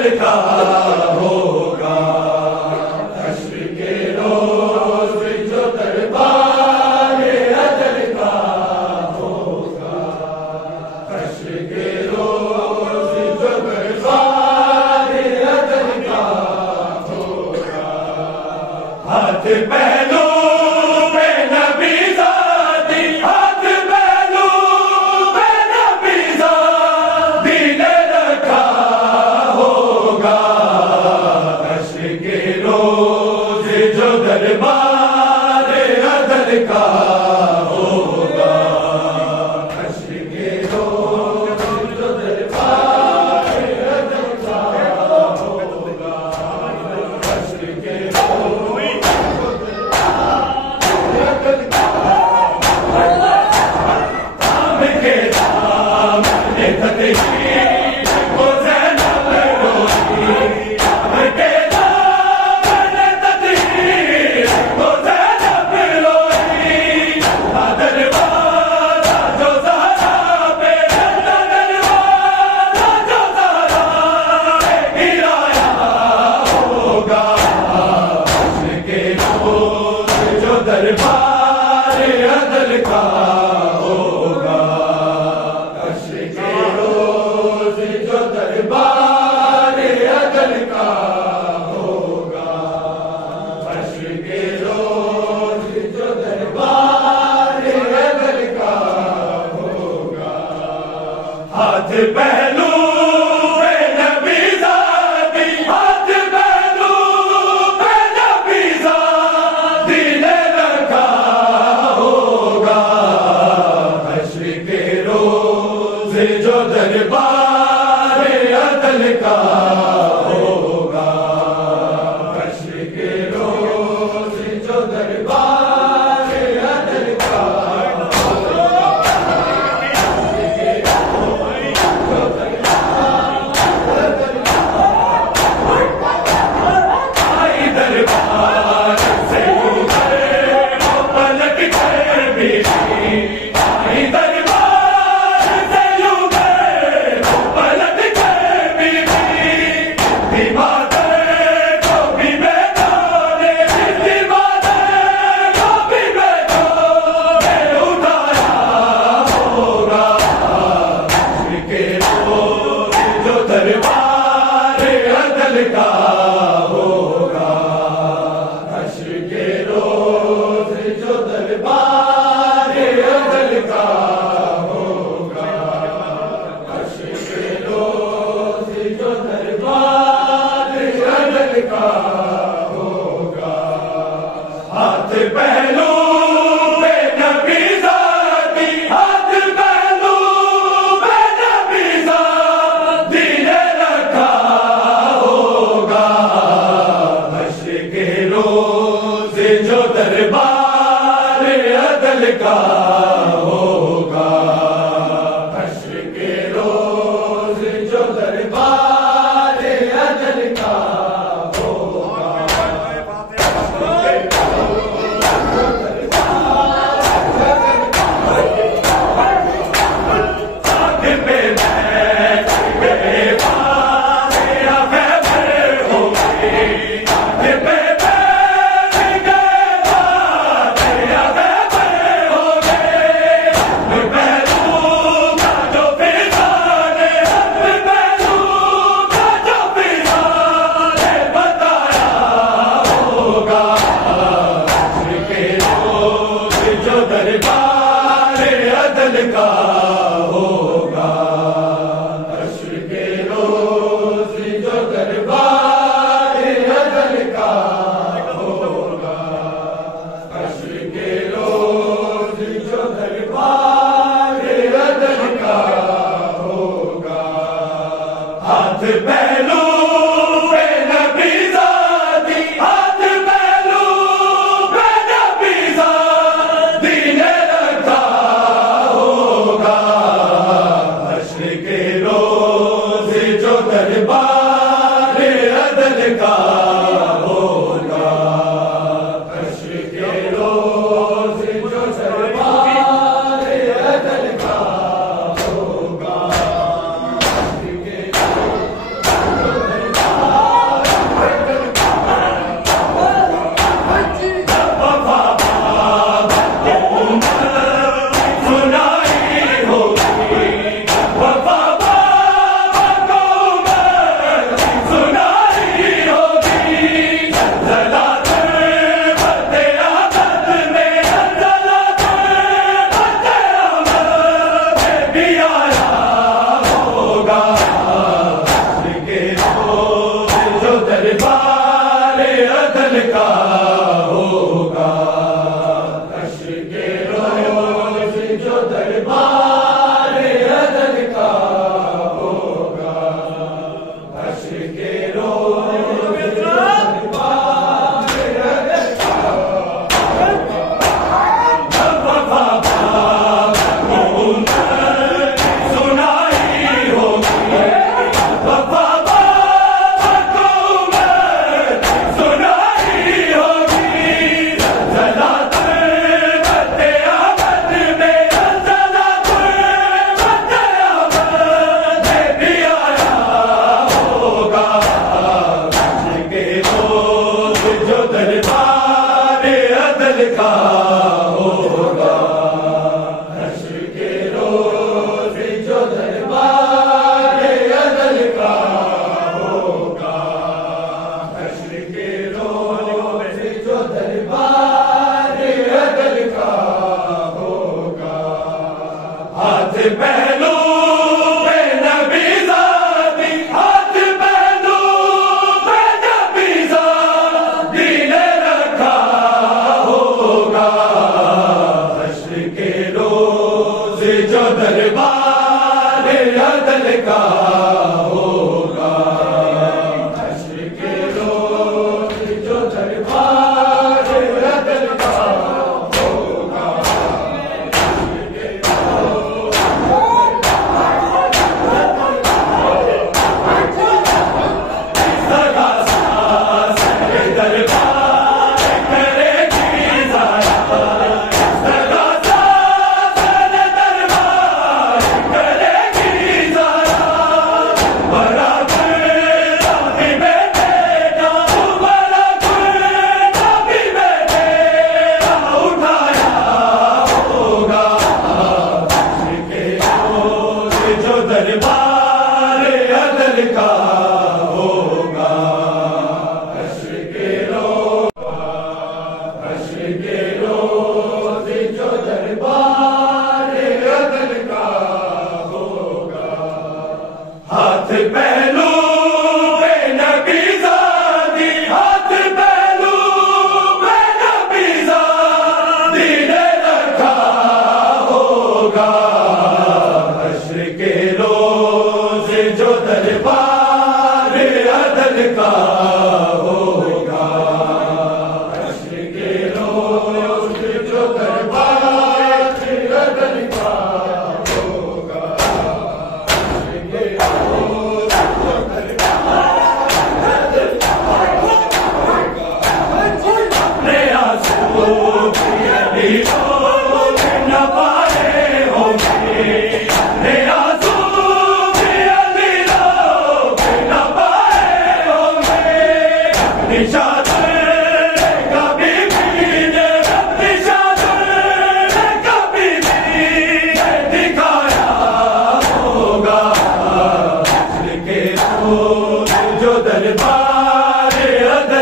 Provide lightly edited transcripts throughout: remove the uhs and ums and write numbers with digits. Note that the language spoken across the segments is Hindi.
अदल का होगा। हश्र के रोज जो दरबार अदल का होगा। हश्र के रोज जो दरबार अदल का होगा। हाथ पहलू में नबी ज़ादी, हाथ पहलू में नबी ज़ादी ने रखा होगा। हश्र के रोज जो दरबार अदल का होगा। हश्र के रोज जो दरबार अदल का होगा। हश्र के दरबार अदल का होगा। हश्र के रोज जो दरबार अदल का होगा। हश्र के रोज जो दरबार अदल का होगा। हाथ पहलू में नबी ज़ादी, हाथ पहलू में नबी ज़ादी ने रखा होगा। हश्र के रोज जो दरबार अदल का होगा। हश्र के रोज जो दरबार अदल का आई दरबार से उधर वो पलट कर भी आई दरबार से उधर वो पलट कर भी दीवार को भी बेगाने दीवार को भी बेगाने उठाया होगा। हश्र के रोज जो दरबार अदल का होगा। हश्र के रोज जो दरबार अदल का होगा। हश्र के रोज जो दरबार अदल का होगा। हाथ पहलू में नबी ज़ादी, हाथ पहलू में नबी ज़ादी ने रखा होगा। हश्र के रोज जो दरबार अदल का होगा। हश्र के रोज जो दरबार अदल का होगा। साथ पे बैठ गए बारे अखबर हो गए। साथ पे बैठ गए बारे अखबर हो गए। पहलू का जो फिजाने, पहलू का जो फिजाने बताया होगा। हश्र के रोज जो दरबार अदल का होगा। हश्र के रोज जो दरबार अदल का होगा। हश्र के रोज जो दरबार अदल का होगा। हाथ पहलू में नबी ज़ादी, हाथ पहलू में नबी ज़ादी ने रखा होगा। हश्र के रोज जो दरबार अदल का होगा। हश्र के रोज जो दरबार अदल का होगा। हश्र के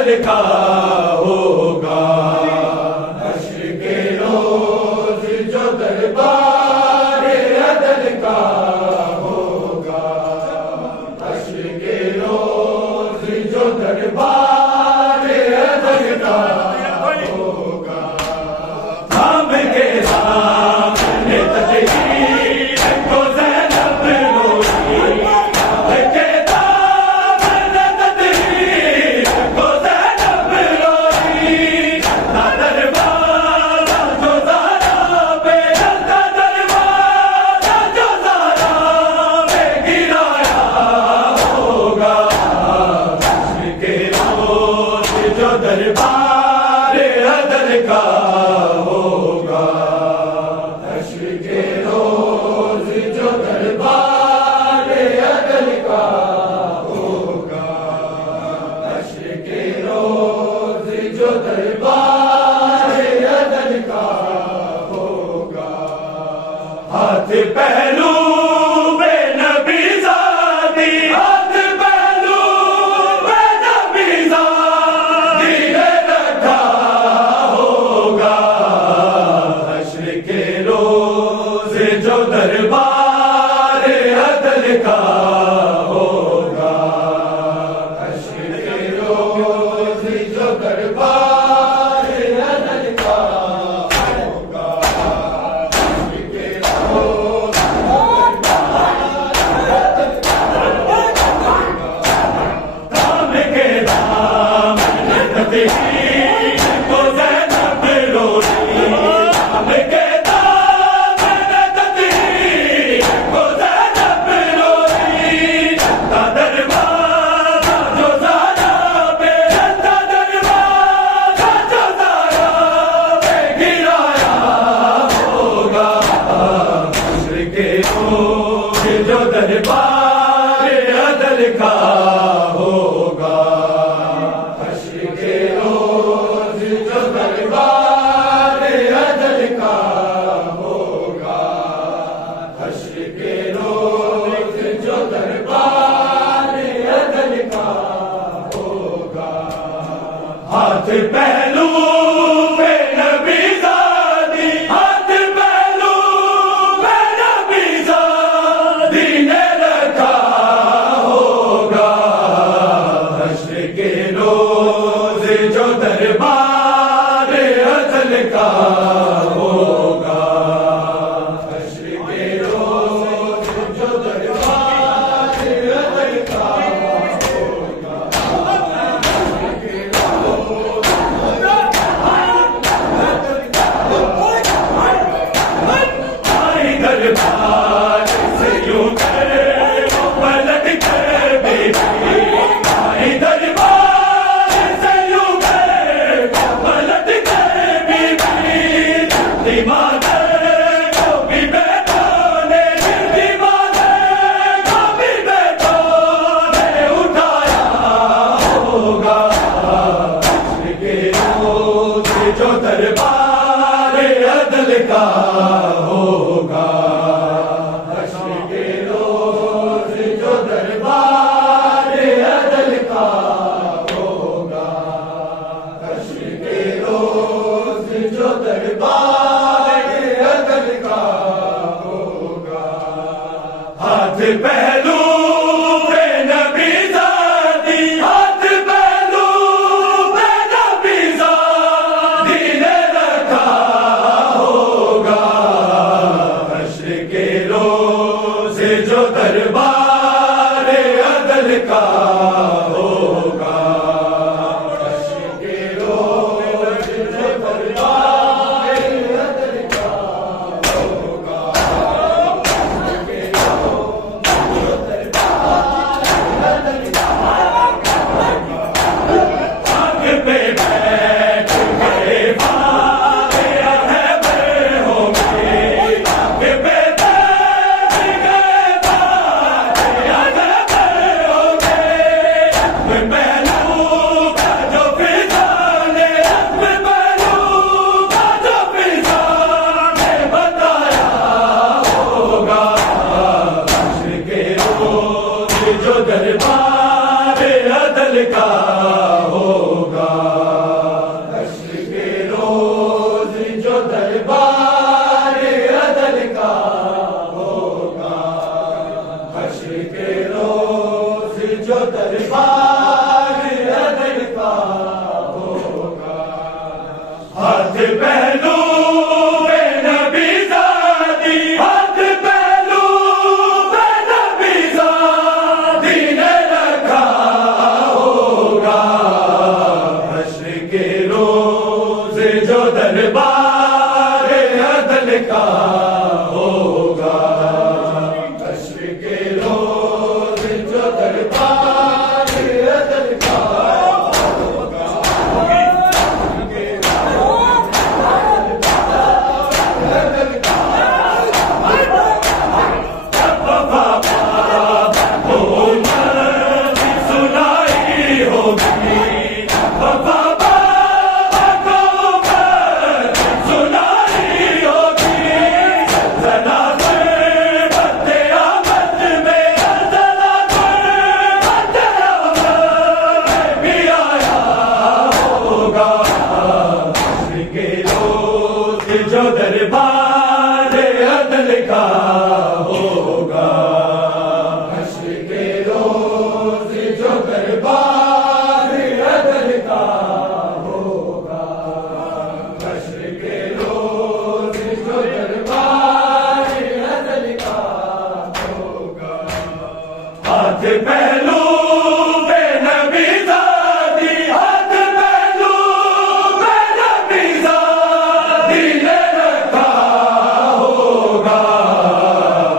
अदल का होगा। हश्र के रोज जो दरबार अदल का होगा, हश्र के रोज जो दरबार अदल का होगा। थाम के सामने तजहीर को ज़ैनब रोई, थाम के सामने तजहीर को ज़ैनब रोई। ना दरबारा जो ज़ारा पे, ना दरबारा जो ज़ारा पे गिराया होगा। हश्र के रोज जो दरबार अदल का होगा, हश्र के रोज जो दरबार अदल का होगा, हश्र के रोज जो दरबार अदल का होगा। हाथ पहलू पे नबी ज़ादी, हाथ पहलू पे नबी ज़ादी ने रखा होगा। हश्र के रोज जो दरबार अदल का होगा, हश्र के रोज जो दरबार अदल का होगा, हश्र के रोज थाम के दामन तजहीर को ज़ैनब रोई, थाम के दामन तजहीर को ज़ैनब रोई। ना दरबारा जो ज़ारा पे, ना दरबारा जो ज़ारा पे गिराया होगा। हश्र के रोज जो दरबार अदल का होगा, हश्र के रोज जो दरबार अदल का होगा, हश्र के रोज जो दरबार अदल का होगा। हाथ पहलू पे नबी ज़ादी, हाथ पहलू पे नबी ज़ादी ने रखा होगा। हश्र के रोज जो दरबार अदल का होगा, हश्र के रोज जो दरबार अदल का होगा, हश्र के रोज आई दरबार से यूं कर वो पलट कर बेटी, आई दरबार से यूं कर वो पलट कर बेटी। दीवाने को भी बेटोने, दीवाने को भी बेटोने उठाया होगा। हश्र के रोज जो दरबार अदल का होगा, हश्र के रोज जो दरबार अदल का होगा, हश्र के रोज जो दरबार अदल का होगा। हाथ पहलू पे नबी ज़ादी, हाथ पहलू पे नबी ज़ादी ने रखा होगा। हश्र के रोज जो दरबार अदल का होगा, हश्र के रोज जो दरबार अदल का होगा, हश्र के रोज जो दरबार अदल का होगा। आग पे बैठ गए बारे रहबर होंगे, आग पे बैठ गए बारे रहबर होंगे। पहलू का जो फिजाने, पहलू का जो फिजाने बताया होगा। हश्र के रोज जो दरबार अदल का होगा, अदल का होगा। हाथ पहलू पे नबी ज़ादी, हाथ पहलू पे नबी ज़ादी ने रखा होगा। हश्र के रोज़ जो दरबार अदल का होगा। हश्र के रोज़ जो दरबार अदल का होगा। अदल का सुनाई होगी। जो दरबार अदल का होगा। हश्र के रोज़ जो दरबार अदल का होगा। हश्र के रोज़ जो दरबार अदल का होगा। हाथ पहलू पे नबी ज़ादी, हाथ पहलू पे नबी ज़ादी ने रखा होगा।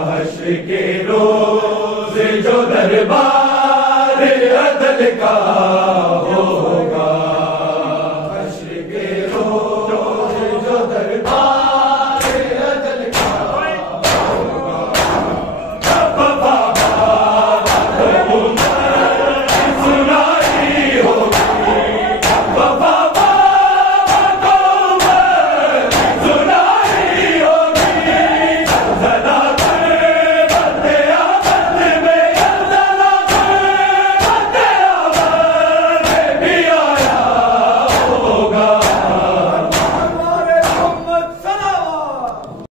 हश्र के रोज़ जो दरबार अदल का